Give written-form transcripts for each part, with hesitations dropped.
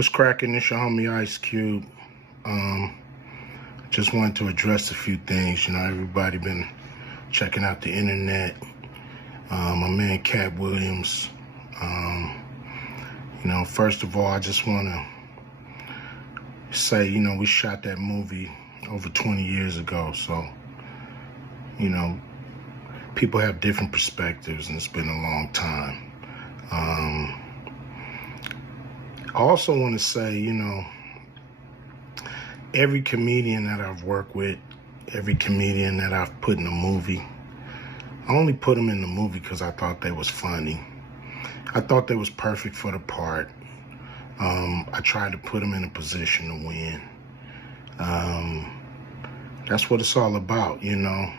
What's cracking? It's your homie Ice Cube. Just wanted to address a few things. Everybody been checking out the internet. My man Katt Williams. First of all, I just want to say, we shot that movie over 20 years ago. So, people have different perspectives, and it's been a long time. I also want to say, every comedian that I've worked with, every comedian that I've put in a movie, I only put them in the movie because I thought they was funny. I thought they was perfect for the part. I tried to put them in a position to win. That's what it's all about, I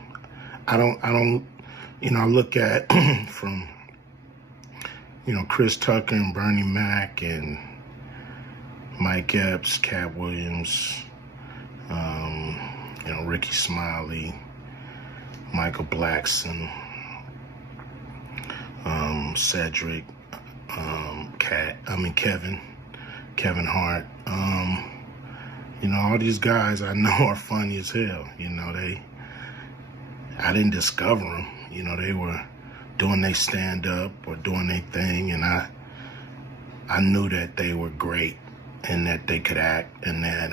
look at from, Chris Tucker and Bernie Mac and Mike Epps, Katt Williams, Ricky Smiley, Michael Blackson, Cedric, Kevin Hart. All these guys I know are funny as hell. I didn't discover them. They were doing their stand-up or doing their thing, and I knew that they were great and that they could act, and that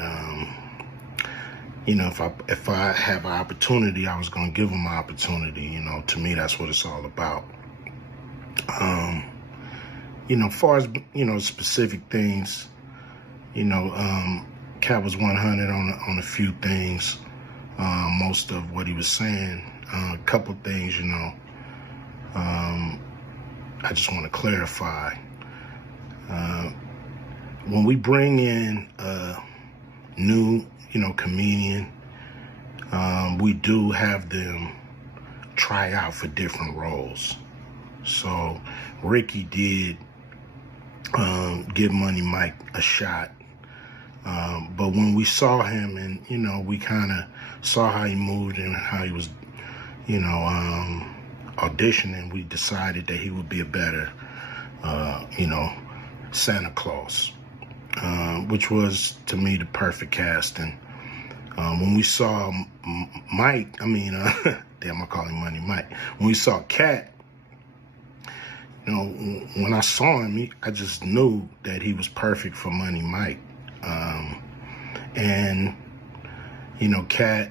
if I have an opportunity, I was gonna give them an opportunity. To me, that's what it's all about. Far as specific things, Katt was 100 on a few things. Most of what he was saying, a couple things, I just want to clarify. When we bring in a new, comedian, we do have them try out for different roles. So Ricky did give Money Mike a shot. But when we saw him and, we kind of saw how he moved and how he was, auditioning, we decided that he would be a better, Santa Claus, which was, to me, the perfect casting. When we saw Mike, damn, I call him Money Mike. When we saw Katt, when I saw him, I just knew that he was perfect for Money Mike. Katt,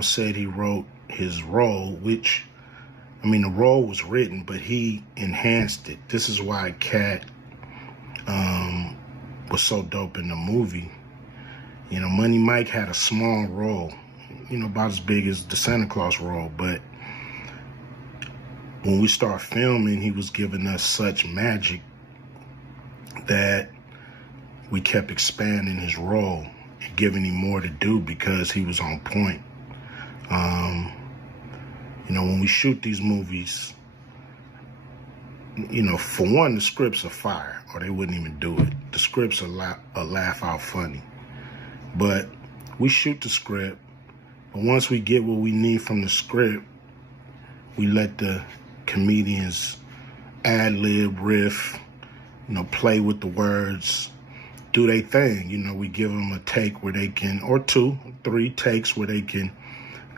said he wrote his role, which, the role was written, but he enhanced it. This is why Katt was so dope in the movie. Money Mike had a small role, about as big as the Santa Claus role, but when we start filming, he was giving us such magic that we kept expanding his role and giving him more to do because he was on point. When we shoot these movies, for one, the scripts are fire, or they wouldn't even do it. The scripts are laugh out funny. But we shoot the script, but once we get what we need from the script, we let the comedians ad-lib, riff, play with the words, do their thing. We give them a take where they can, or 2, 3 takes where they can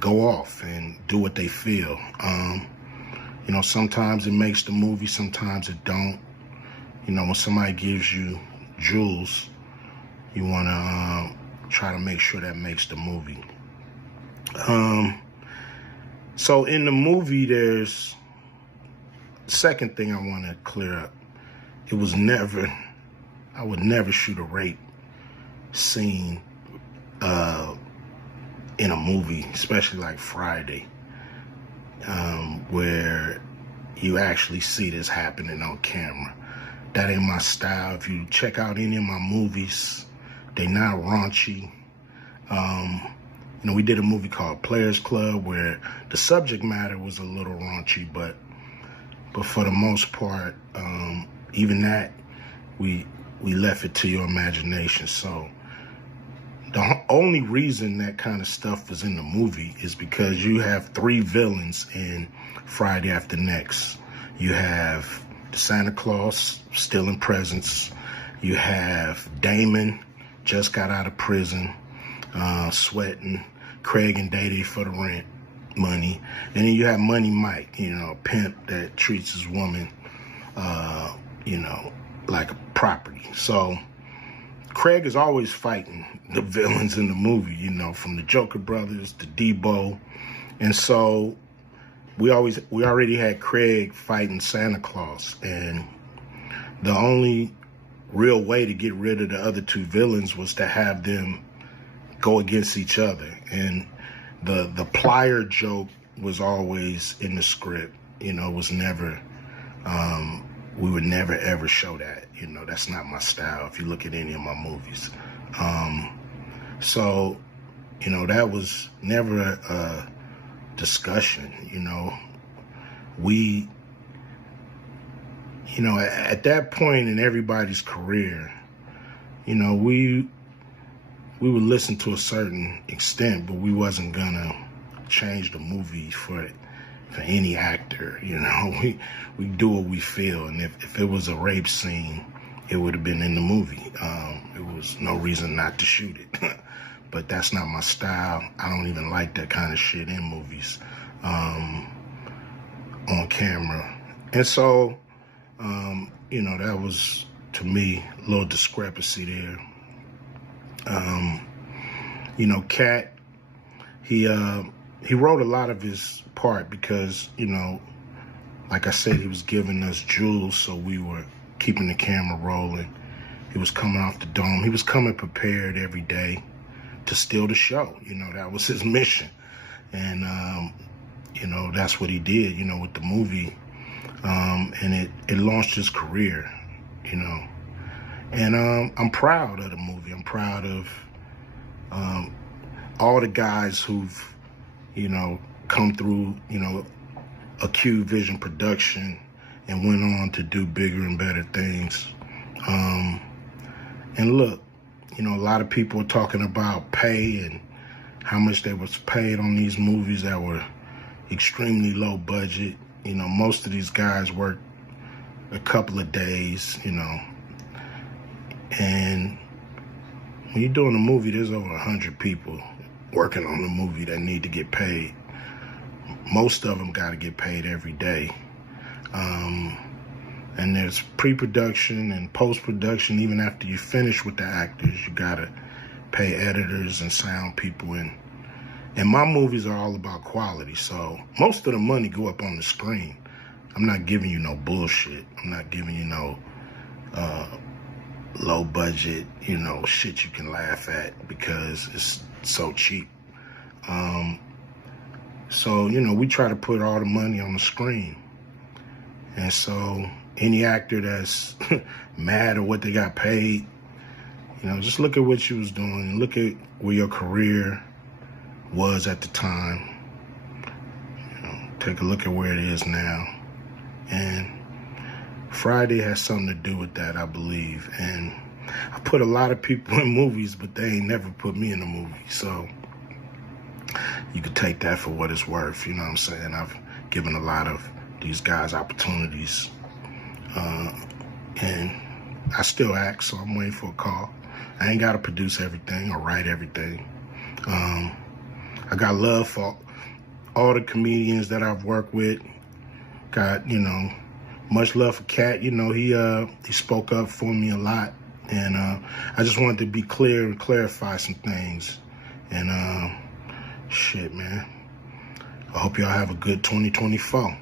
go off and do what they feel. Sometimes it makes the movie, sometimes it don't. When somebody gives you jewels, you want to try to make sure that makes the movie. So in the movie, there's second thing I want to clear up. I would never shoot a rape scene in a movie, especially like Friday, where you actually see this happening on camera. That ain't my style. If you check out any of my movies, they not raunchy. We did a movie called Players Club where the subject matter was a little raunchy, but for the most part, even that, we left it to your imagination. So the only reason that kind of stuff was in the movie is because you have 3 villains in Friday After Next. You have the Santa Claus stealing presents. You have Damon, just got out of prison, sweating Craig and Day for the rent money. And then you have Money Mike, a pimp that treats his woman, like a property. So Craig is always fighting the villains in the movie, from the Joker brothers to Debo. And so we already had Craig fighting Santa Claus. And the only real way to get rid of the other two villains was to have them go against each other. And the plier joke was always in the script, was never, we would never ever show that, that's not my style if you look at any of my movies. So, that was never a discussion, we, at that point in everybody's career, we would listen to a certain extent, but we wasn't gonna change the movie for any actor. We do what we feel, and if it was a rape scene, it would have been in the movie. It was no reason not to shoot it. But that's not my style. I don't even like that kind of shit in movies, on camera. And so, that was, to me, a little discrepancy there. Katt, he wrote a lot of his part because, like I said, he was giving us jewels, so we were keeping the camera rolling. He was coming off the dome. He was coming prepared every day to steal the show. That was his mission. And, that's what he did, with the movie. And it launched his career, And I'm proud of the movie. I'm proud of all the guys who've, come through, a Q Vision production and went on to do bigger and better things. And look, a lot of people are talking about pay and how much they was paid on these movies that were extremely low budget. Most of these guys work a couple of days, and when you're doing a movie, there's over 100 people working on the movie that need to get paid. Most of them got to get paid every day. And there's pre-production and post-production. Even after you finish with the actors, you got to pay editors and sound people. And my movies are all about quality. So most of the money go up on the screen. I'm not giving you no bullshit. I'm not giving you no low budget, shit you can laugh at because it's so cheap. So, we try to put all the money on the screen. And so any actor that's mad at what they got paid, just look at what you was doing. Look at where your career was at the time. Take a look at where it is now. And Friday has something to do with that, I believe. And I put a lot of people in movies, but they ain't never put me in a movie. So you could take that for what it's worth. You know what I'm saying? I've given a lot of these guys opportunities. And I still act, so I'm waiting for a call. I ain't got to produce everything or write everything. I got love for all the comedians that I've worked with. Got, much love for Katt. He spoke up for me a lot. And I just wanted to be clear and clarify some things. And shit, man. I hope y'all have a good 2024.